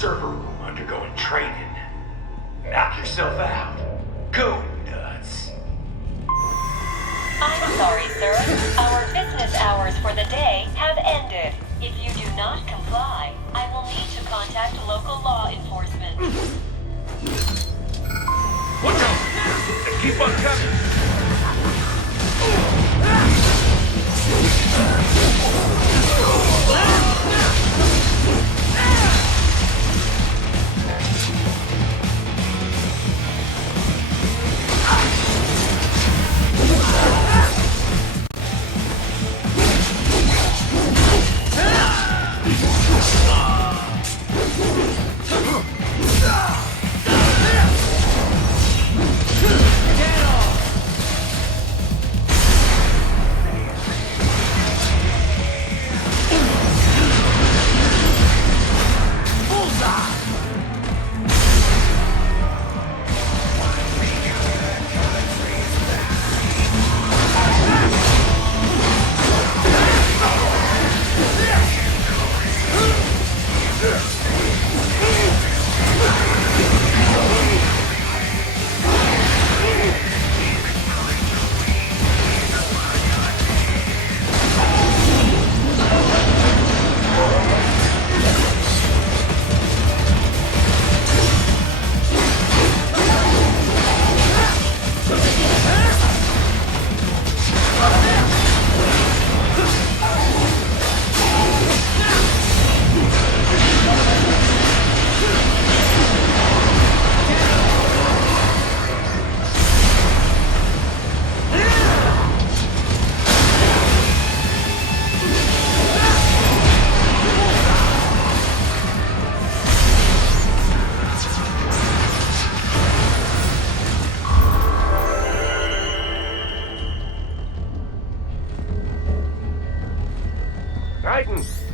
server room undergoing training. Knock yourself out. Go nuts. I'm sorry, sir. Our business hours for the day have ended. If you do not comply, I will need to contact local law enforcement. Watch out! And keep on coming!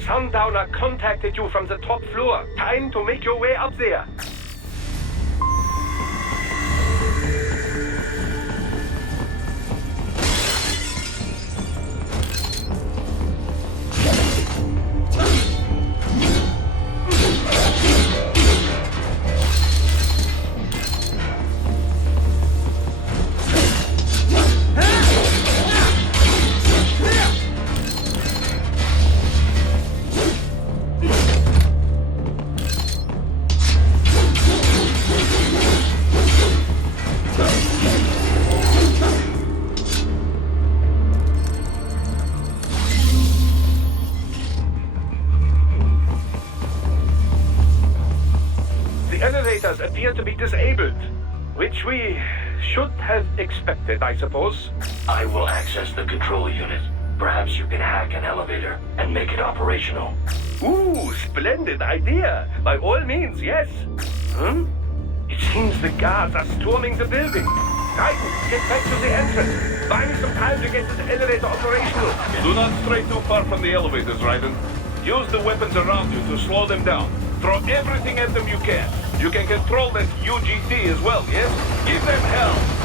Sundowner contacted you from the top floor. Time to make your way up there. Appear to be disabled, which we should have expected, I suppose. I will access the control unit. Perhaps you can hack an elevator and make it operational. Ooh, splendid idea. By all means, yes. It seems the guards are storming the building. Titan, get back to the entrance. Buy me some time to get this elevator operational. Do not stray too far from the elevators, Raiden. Use the weapons around you to slow them down. Throw everything at them you can. You can control that UGT as well, yes? Give them hell!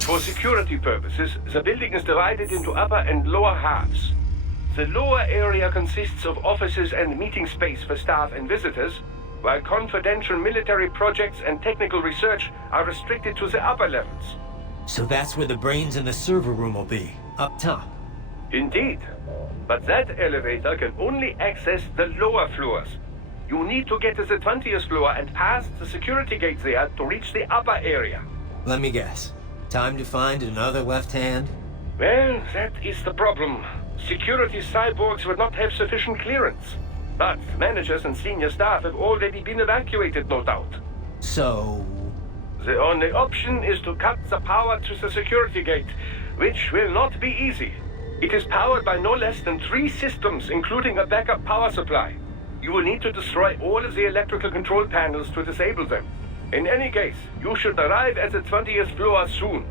For security purposes, the building is divided into upper and lower halves. The lower area consists of offices and meeting space for staff and visitors, while confidential military projects and technical research are restricted to the upper levels. So that's where the brains in the server room will be, up top. Indeed. But that elevator can only access the lower floors. You need to get to the 20th floor and pass the security gate there to reach the upper area. Let me guess. Time to find another left hand? Well, that is the problem. Security cyborgs would not have sufficient clearance. But managers and senior staff have already been evacuated, no doubt. So... The only option is to cut the power to the security gate, which will not be easy. It is powered by no less than 3 systems, including a backup power supply. You will need to destroy all of the electrical control panels to disable them. In any case, you should arrive at the 20th floor soon.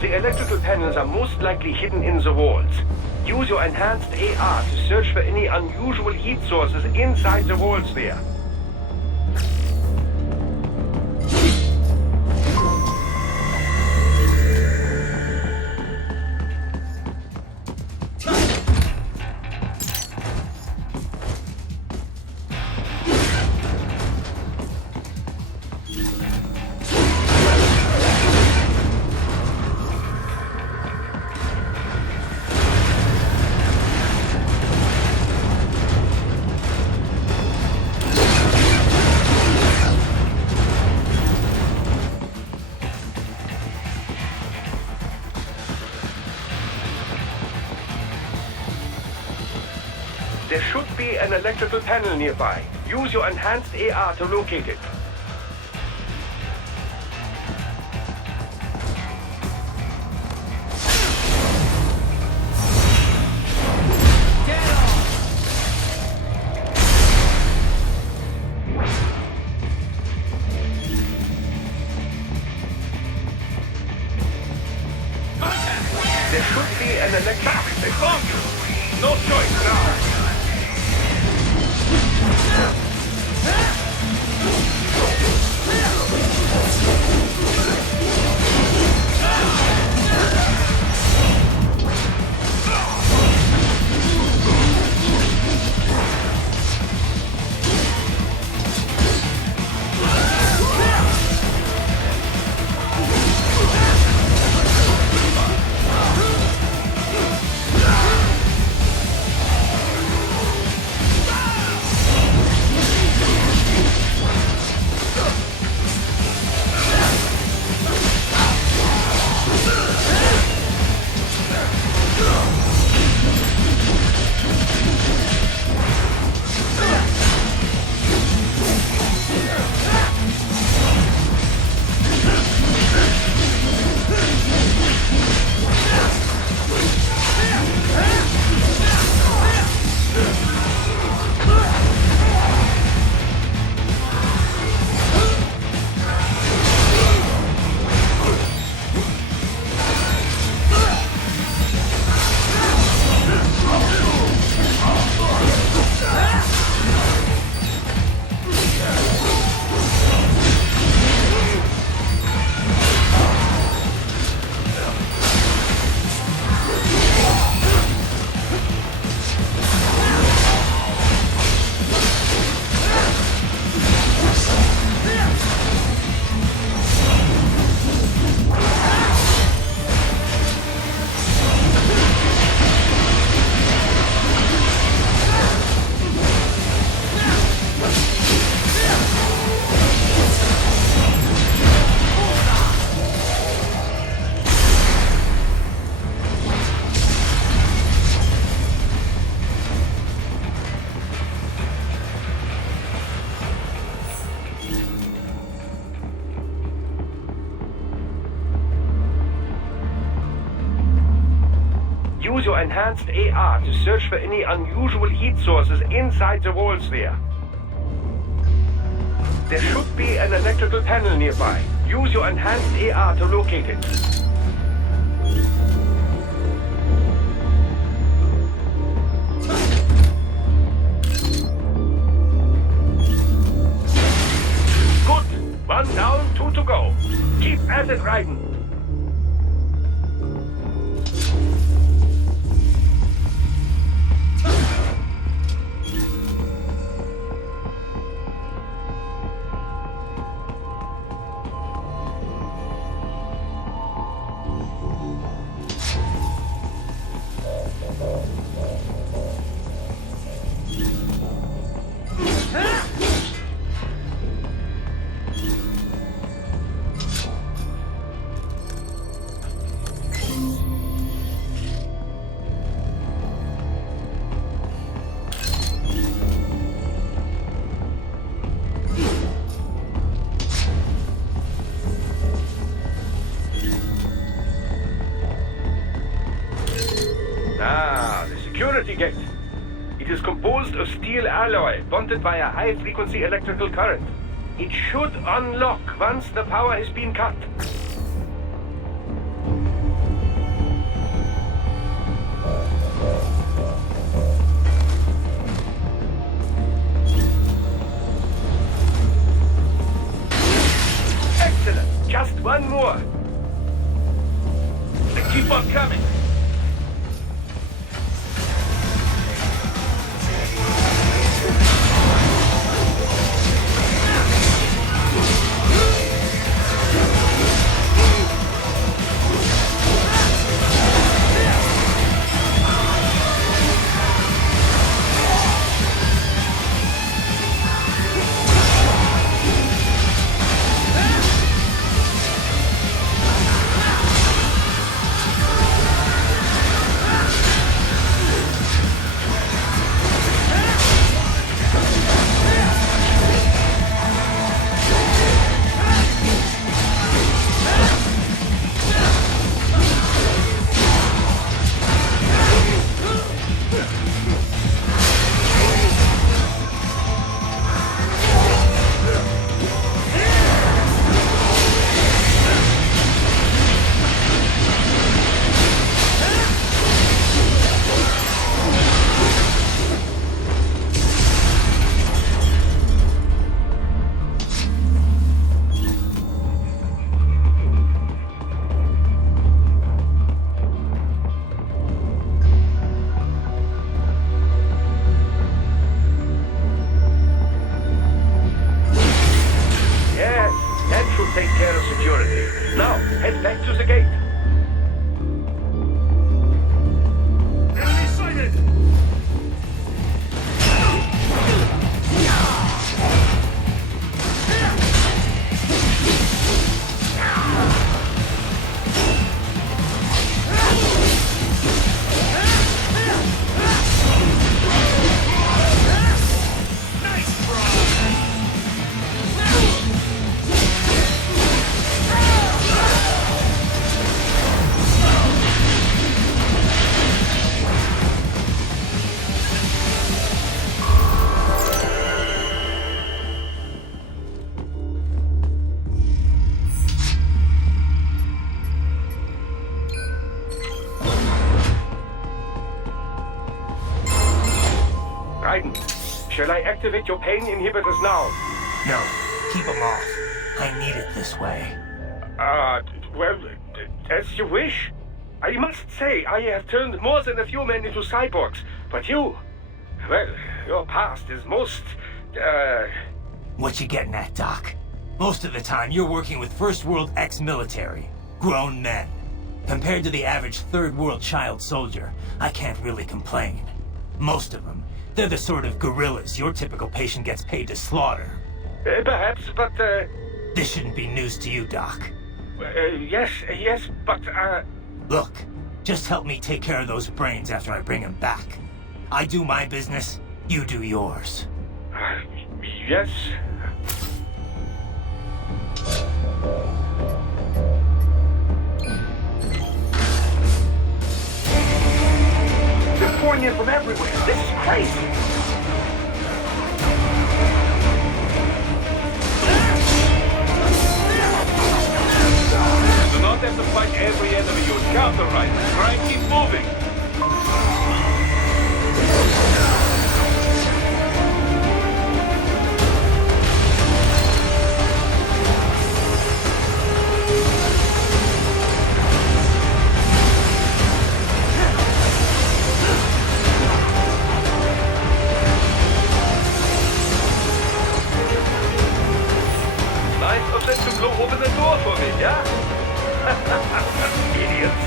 The electrical panels are most likely hidden in the walls. Use your enhanced AR to search for any unusual heat sources inside the walls there. There should be an electrical panel nearby. Use your enhanced AR to locate it. There should be an electric... They found you! No choice now! Use your enhanced AR to search for any unusual heat sources inside the walls there. There should be an electrical panel nearby. Use your enhanced AR to locate it. Good. 1 down, 2 to go. Keep at it, Raiden. security gate. It is composed of steel alloy bonded by a high-frequency electrical current. It should unlock once the power has been cut. Excellent! Just one more. Keep on coming. Take care of security. Now, head back to the gate. Enemy sighted! Shall I activate your pain inhibitors now? No, keep them off. I need it this way. Well, as you wish. I must say, I have turned more than a few men into cyborgs, but you... Well, your past is most, What you getting at, Doc? Most of the time, you're working with First World ex-military. Grown men. Compared to the average Third World child soldier, I can't really complain. Most of them, they're the sort of guerrillas your typical patient gets paid to slaughter. Perhaps, but, This shouldn't be news to you, Doc. yes, but, Look, just help me take care of those brains after I bring them back. I do my business, you do yours. Yes. They're pouring in from everywhere. This is crazy. You do not have to fight every enemy you encounter, right? Try and keep moving. Nice of them to go open the door for me, yeah? Idiots.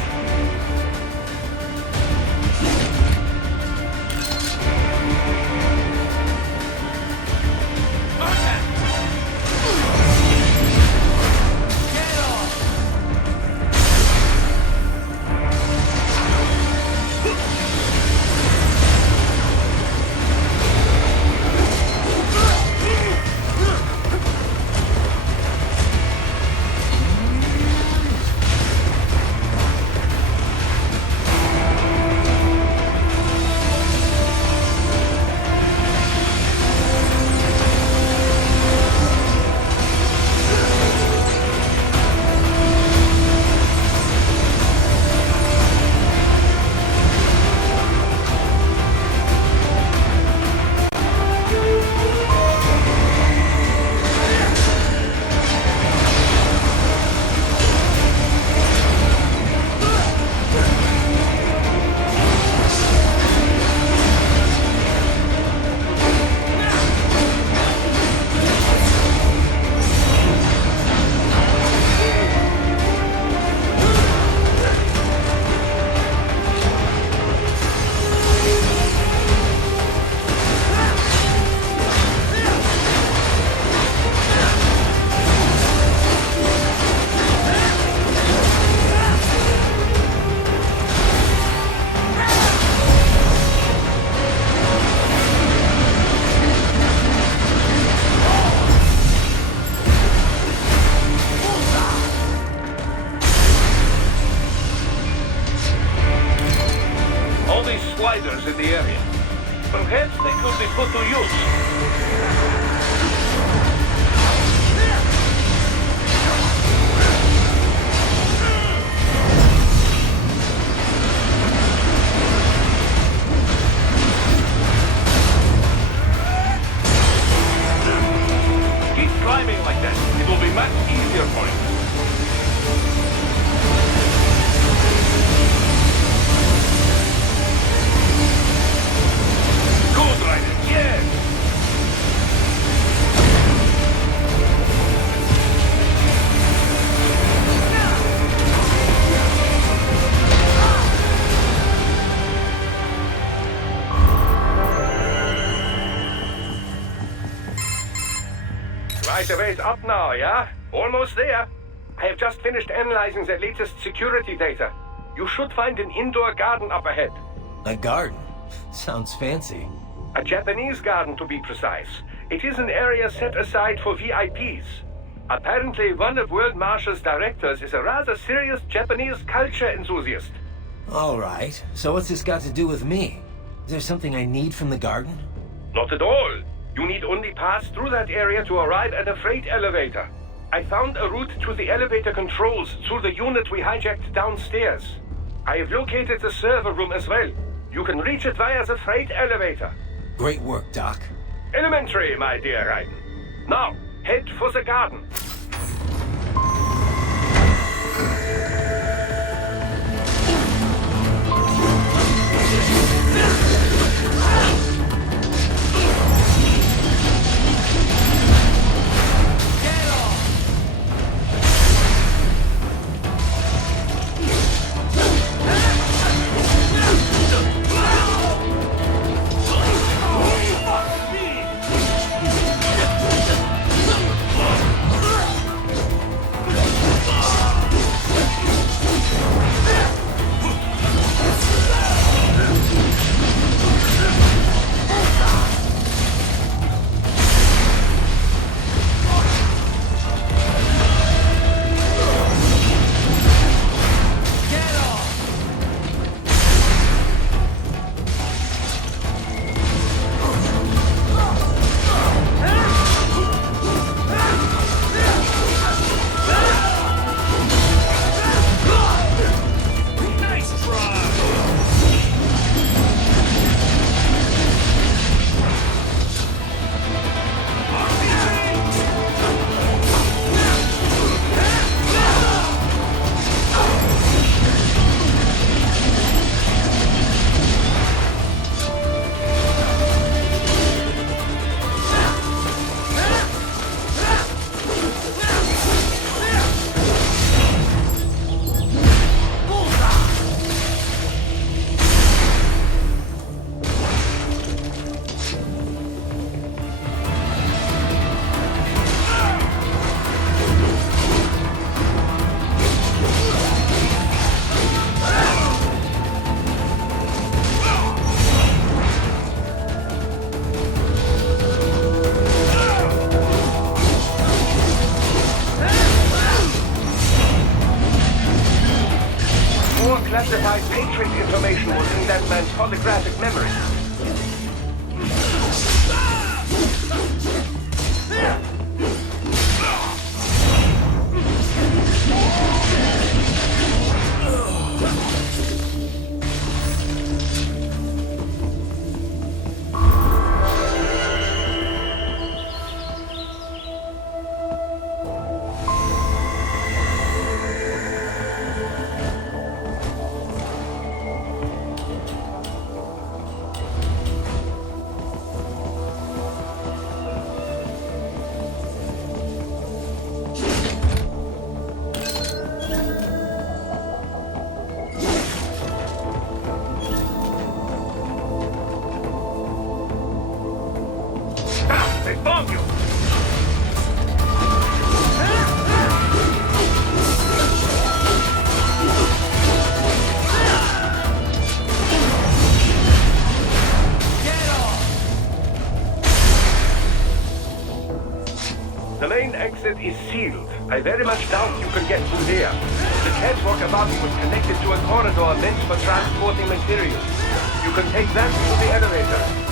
in the area. Perhaps they could be put to use. Keep climbing like that. It will be much easier for you. Good, Raiden. Yes! Right, a ways up now, yeah? Almost there. I have just finished analyzing the latest security data. You should find an indoor garden up ahead. A garden? Sounds fancy. A Japanese garden, to be precise. It is an area set aside for VIPs. Apparently, one of World Marshall's directors is a rather serious Japanese culture enthusiast. All right. So what's this got to do with me? Is there something I need from the garden? Not at all. You need only pass through that area to arrive at a freight elevator. I found a route to the elevator controls through the unit we hijacked downstairs. I have located the server room as well. You can reach it via the freight elevator. Great work, Doc. Elementary, my dear Raiden. Now, head for the garden. Classified Patriot information was in that man's holographic memory. They found you! The main exit is sealed. I very much doubt you can get through there. The catwalk above you is connected to a corridor meant for transporting materials. You You can take that to the elevator.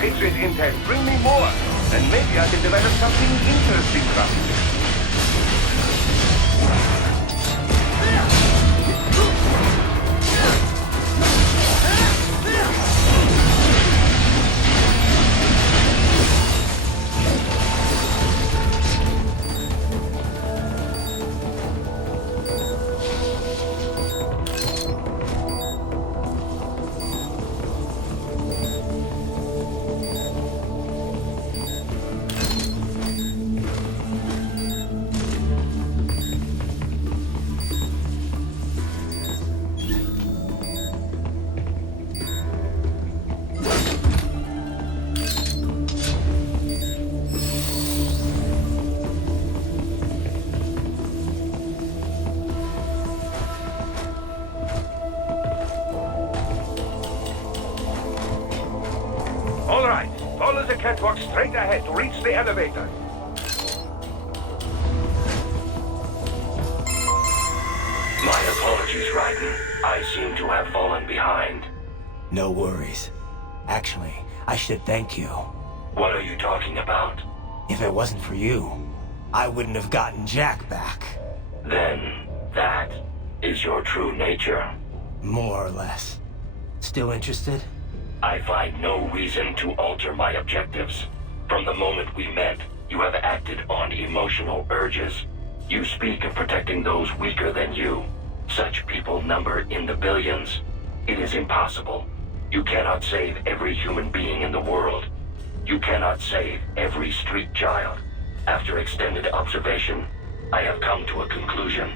Patriot intel. Bring me more, and maybe I can develop something interesting from it. All right, follow the catwalk straight ahead to reach the elevator. My apologies, Raiden. I seem to have fallen behind. No worries. Actually, I should thank you. What are you talking about? If it wasn't for you, I wouldn't have gotten Jack back. Then, that is your true nature. More or less. Still interested? I find no reason to alter my objectives. From the moment we met, you have acted on emotional urges. You speak of protecting those weaker than you. Such people number in the billions. It is impossible. You cannot save every human being in the world. You cannot save every street child. After extended observation, I have come to a conclusion.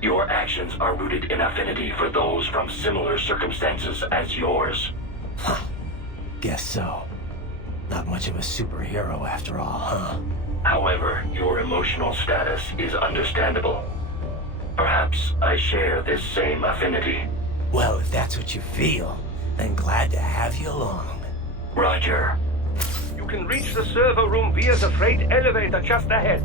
Your actions are rooted in affinity for those from similar circumstances as yours. Huh. Guess so. Not much of a superhero after all, huh? However, your emotional status is understandable. Perhaps I share this same affinity. Well, if that's what you feel, then glad to have you along. Roger. You can reach the server room via the freight elevator just ahead.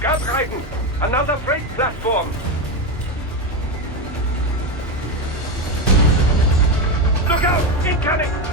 Look out, Raiden! Another freight platform! Look out! Incoming!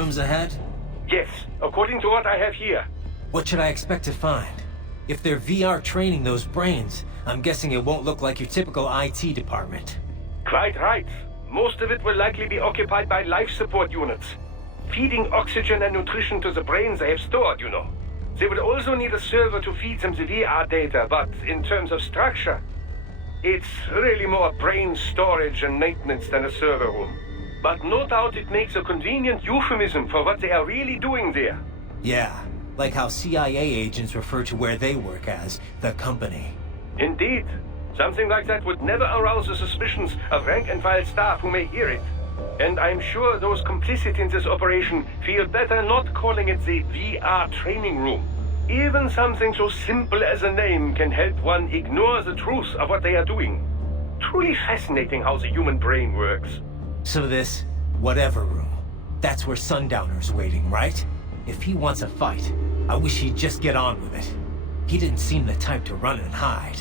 rooms ahead? Yes, according to what I have here. What should I expect to find? If they're VR training those brains, I'm guessing it won't look like your typical IT department. Quite right. Most of it will likely be occupied by life support units. Feeding oxygen and nutrition to the brains they have stored, you know. They will also need a server to feed them the VR data, but in terms of structure, it's really more brain storage and maintenance than a server room. But no doubt it makes a convenient euphemism for what they are really doing there. Yeah, like how CIA agents refer to where they work as the company. Indeed. Something like that would never arouse the suspicions of rank-and-file staff who may hear it. And I'm sure those complicit in this operation feel better not calling it the VR training room. Even something so simple as a name can help one ignore the truth of what they are doing. Truly fascinating how the human brain works. So this, whatever room, that's where Sundowner's waiting, right? If he wants a fight, I wish he'd just get on with it. He didn't seem the type to run and hide.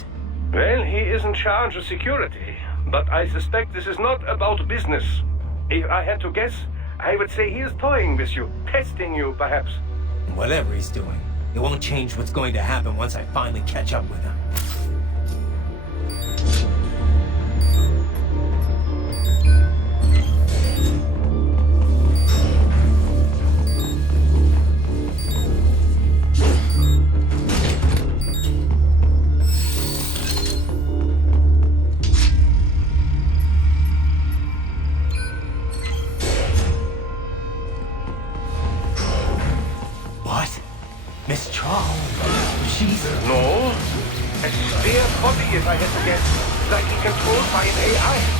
Well, he is in charge of security, but I suspect this is not about business. If I had to guess, I would say he is toying with you, testing you, perhaps. Whatever he's doing, it won't change what's going to happen once I finally catch up with him. Miss Charles, she's... No. A spare body, if I had to guess. Likely controlled by an AI.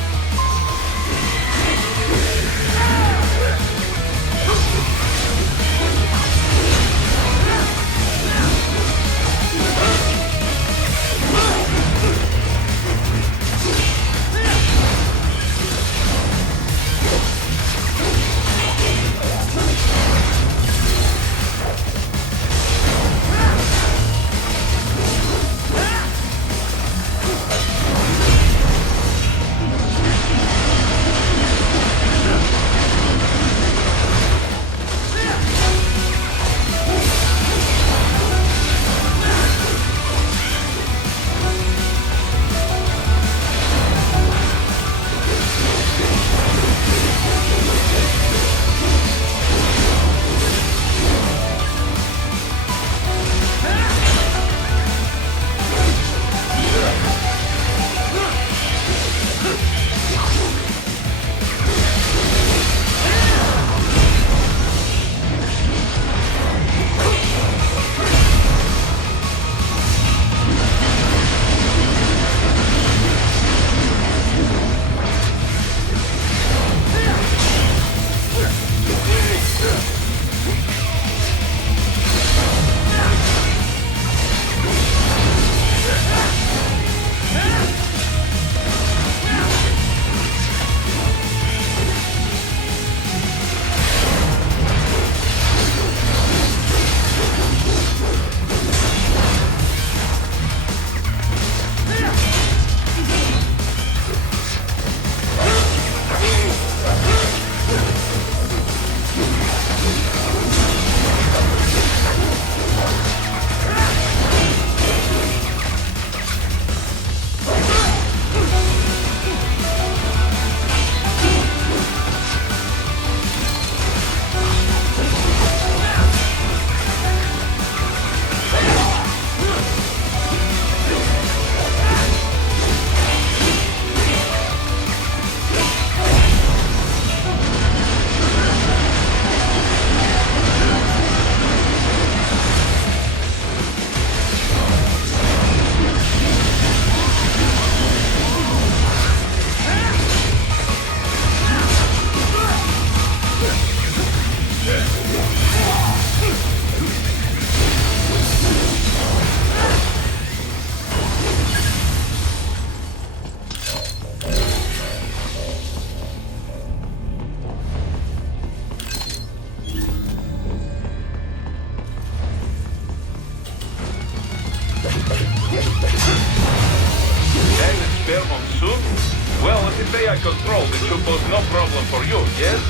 Well, if it's AI controlled, it should pose no problem for you, yes?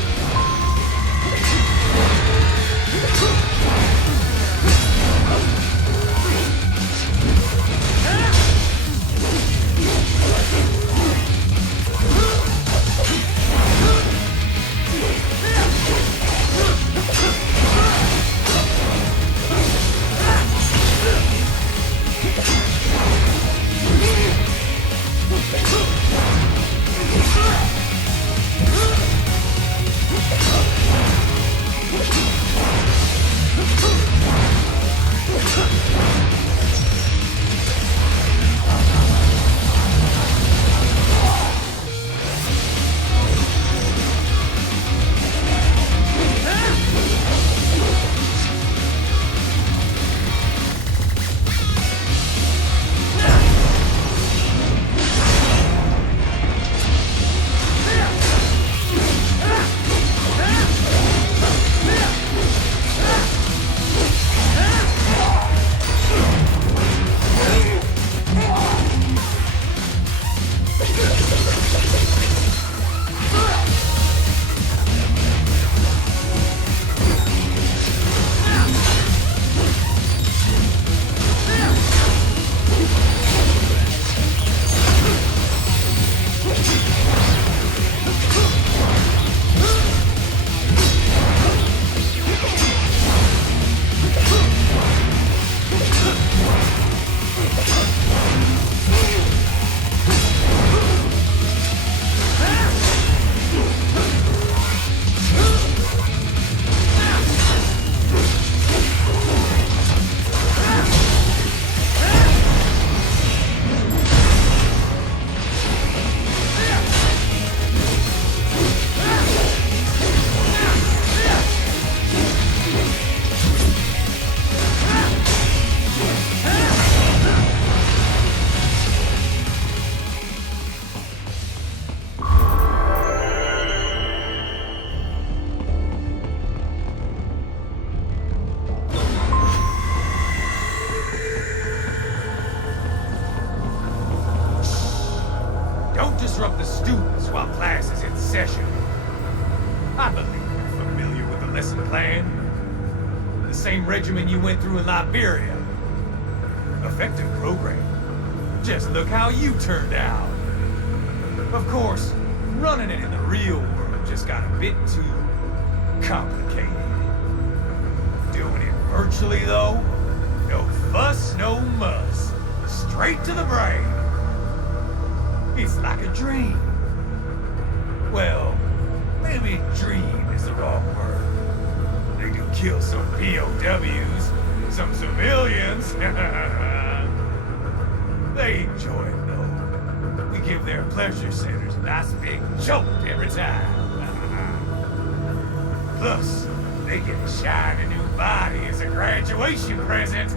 disrupt the students while class is in session. I believe you're familiar with the lesson plan. The same regimen you went through in Liberia. Effective program. Just look how you turned out. Of course, running it in the real world just got a bit too complicated. Doing it virtually, though, no fuss, no muss. Straight to the brain. It's like a dream. Well, maybe dream is the wrong word. They do kill some POWs, some civilians. They enjoy it, though. We give their pleasure centers a nice big jolt every time. Plus, they get a shiny new body as a graduation present.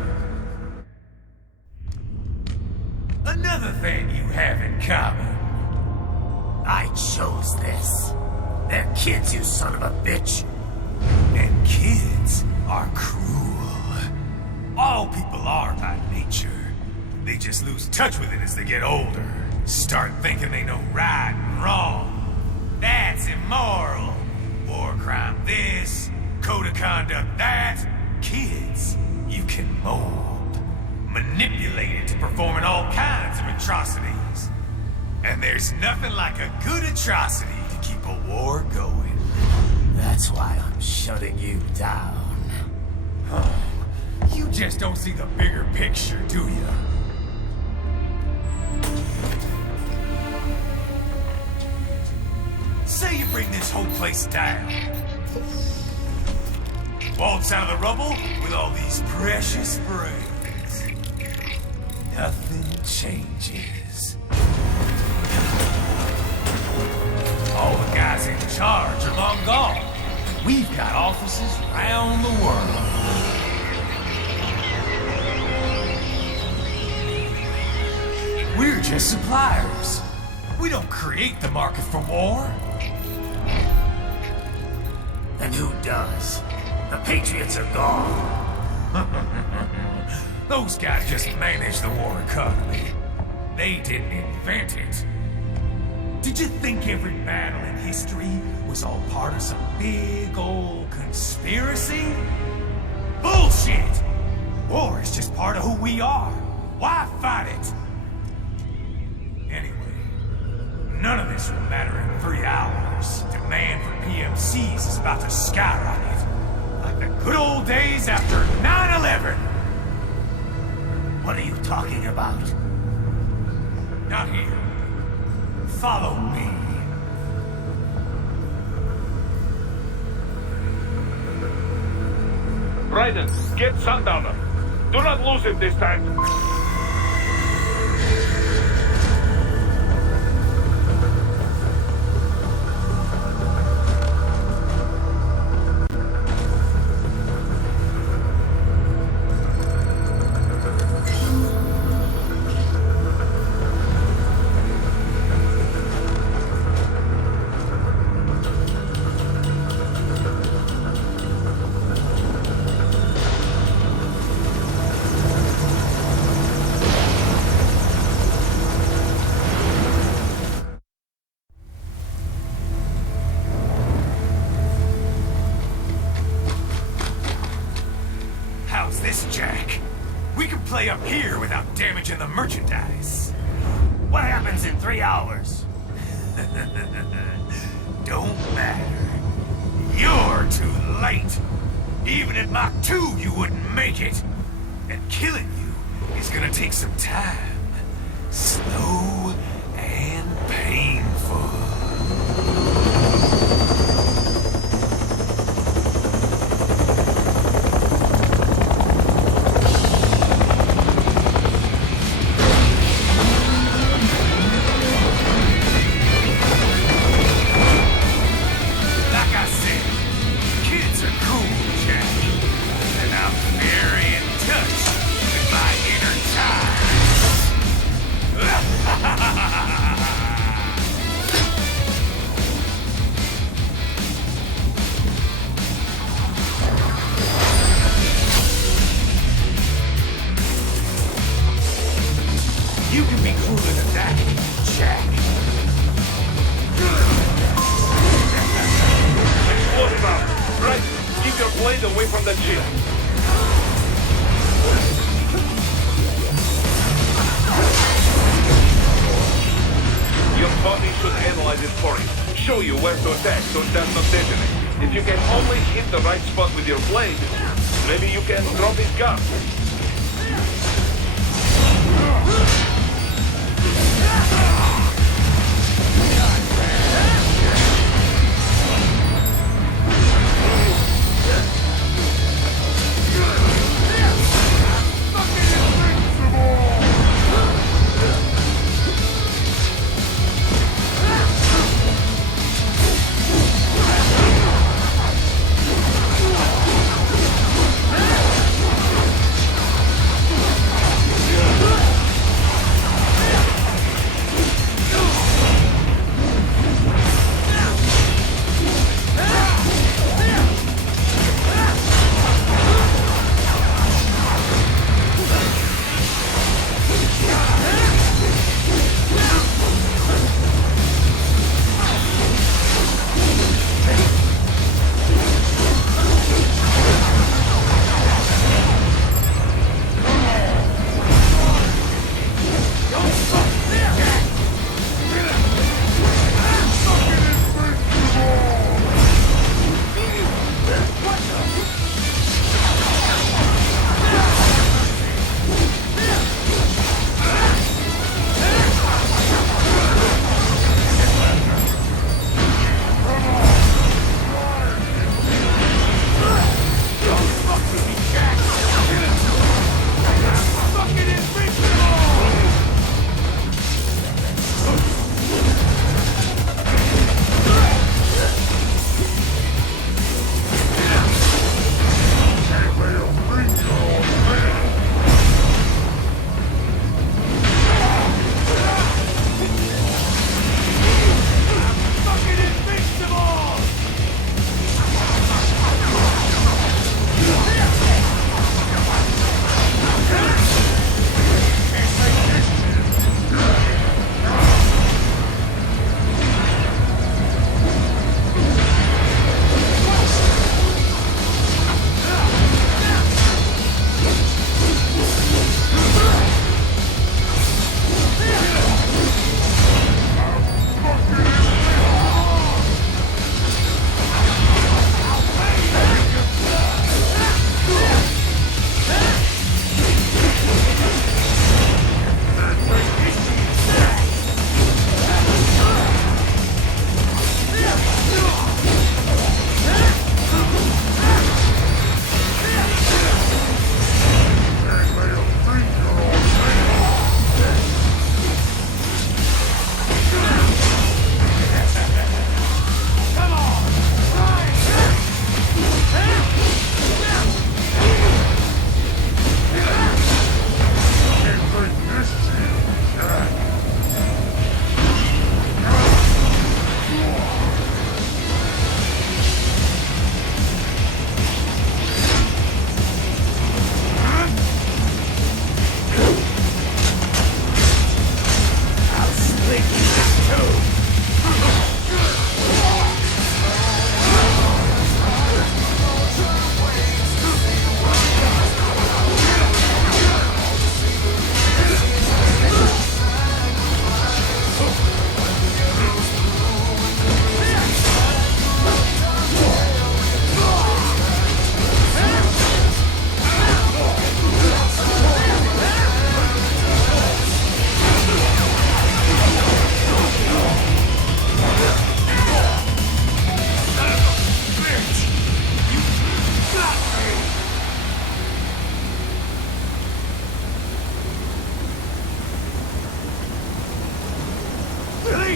Another thing you have in common. I chose this. They're kids, you son of a bitch. And kids are cruel. All people are by nature. They just lose touch with it as they get older. Start thinking they know right and wrong. That's immoral. War crime this, code of conduct that. Kids, you can mold, manipulate into performing all kinds of atrocities. And there's nothing like a good atrocity to keep a war going. That's why I'm shutting you down. You just don't see the bigger picture, do you? Say you bring this whole place down. Waltz out of the rubble with all these precious brains. Nothing changes. All the guys in charge are long gone. We've got offices around the world. We're just suppliers. We don't create the market for war. And who does? The Patriots are gone. Those guys just manage the war economy. They didn't invent it. Did you think every battle in history was all part of some big old conspiracy? Bullshit! War is just part of who we are. Why fight it? Anyway, none of this will matter in 3 hours. Demand for PMCs is about to skyrocket. Like the good old days after 9/11. What are you talking about? Not here. Follow me. Raiden, get Sundowner. Do not lose him this time. How's this, Jack? We can play up here without damaging the merchandise. What happens in 3 hours? Don't matter. You're too late. Even at Mach 2, you wouldn't make it. And killing you is gonna take some time. Slow and painful. Like I said, kids are cool, Jack. And I'm very in touch with my inner child. You can be cooler than that, Jack. Explode him out. Right, keep your blade away from the shield. Your body should analyze it for you. Show you where to attack so it does not detonate. If you can only hit the right spot with your blade, maybe you can drop his gun.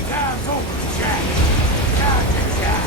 Time's over, Jack. Time to die.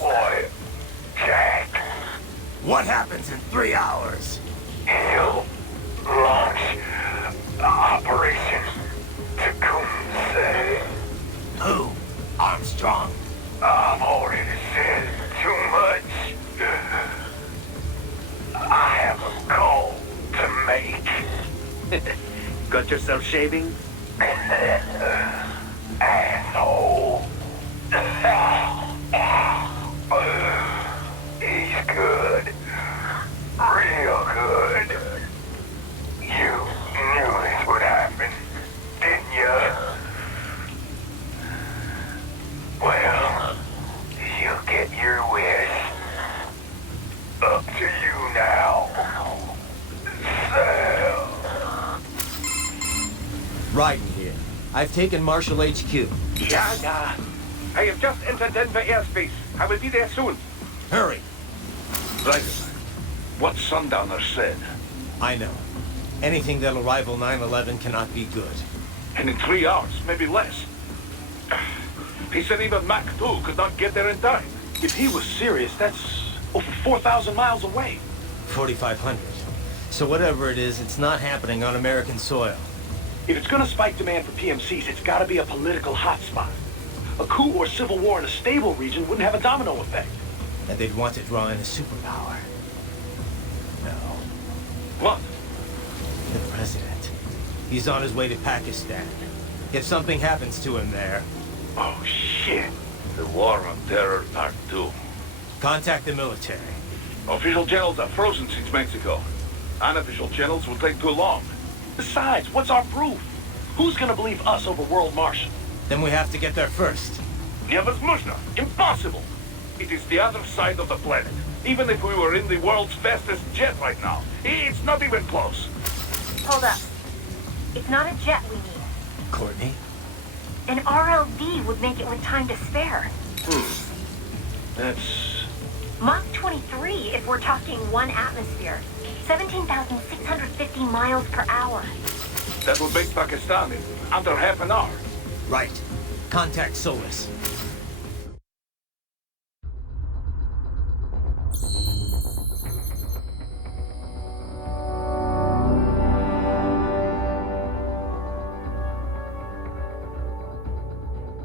Boy, Jack. What happens in 3 hours? He'll launch Operation Takeover. Who? Armstrong? I've already said too much. I have a call to make. Got yourself shaving? Asshole. He's good. Real good. You knew this would happen, didn't you? Well, you'll get your wish. Up to you now. Sam. Raiden here. I've taken Marshall HQ. Yeah. I have just entered Denver airspace. I will be there soon. Hurry. Right. What Sundowner said. I know. Anything that'll rival 9/11 cannot be good. And in 3 hours, maybe less. He said even Mach 2 could not get there in time. If he was serious, that's over 4,000 miles away. 4,500. So whatever it is, it's not happening on American soil. If it's gonna spike demand for PMCs, it's gotta be a political hotspot. A coup or civil war in a stable region wouldn't have a domino effect. And they'd want to draw in a superpower. No. What? The president. He's on his way to Pakistan. If something happens to him there, Oh, shit. The War on Terror Part 2. contact the military. Official channels are frozen since Mexico. Unofficial channels will take too long. Besides, what's our proof? Who's gonna believe us over World Marshal? Then we have to get there first. Невозможно. Impossible. It is the other side of the planet. Even if we were in the world's fastest jet right now, it's not even close. Hold up. It's not a jet we need. Courtney? An RLV would make it with time to spare. That's... Mach 23 if we're talking 1 atmosphere. 17,650 miles per hour. That would make Pakistan in under half an hour. Right. Contact Solis.